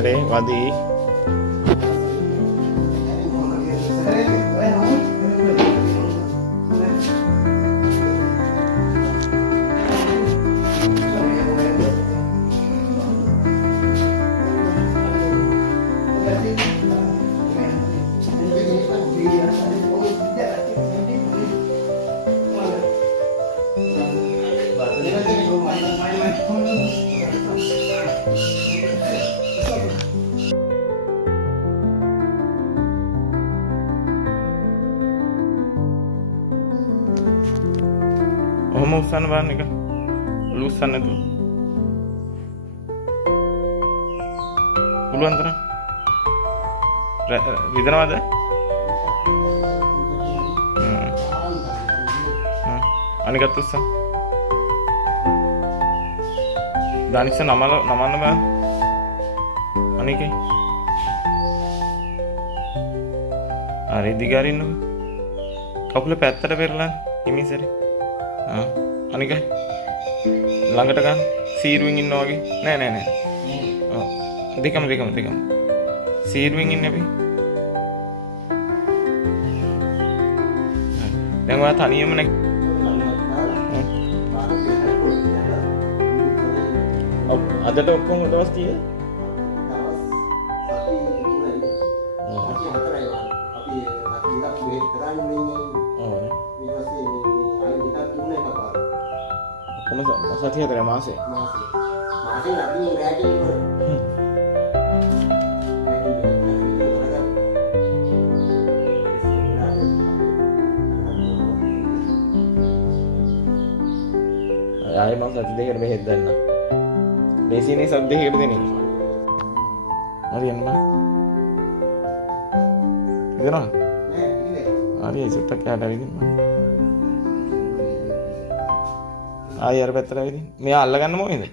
සැරේ වදී ඔහොම උස්සන්න බලන්න එක. ඔලු උස්සන්න නැතුව. පුළුවන් තරම්. විදනවද? අනිකත් උස්සන්න. දානිස්ස නමන්න බෑ. අනිකේ. හරි දිගාරින්නකො. කකුල පැත්තට පෙරලා හිමිසරේ. අනික ළඟට ගන්න සීරුවෙන් ඉන්නවා වගේ නෑ දෙකම සීරුවෙන් ඉන්න අපි දැන් ඔයා තනියම නේ අදට ඔක්කොම දවස් කීයද සතිය හතර මාසේ අපි රැකින් ආයෙ මම සති දෙකකට බෙහෙත් දෙන්න. මේසිනේ සති දෙකකට දෙන්නේ. හරියන්න බා. ඉතන නෑ හරි සුට්ටක් යාට හරි දෙන්න. ආයෙ අර පැත්තට ඇවිදින්. මෙයා අල්ල ගන්න මොකේද?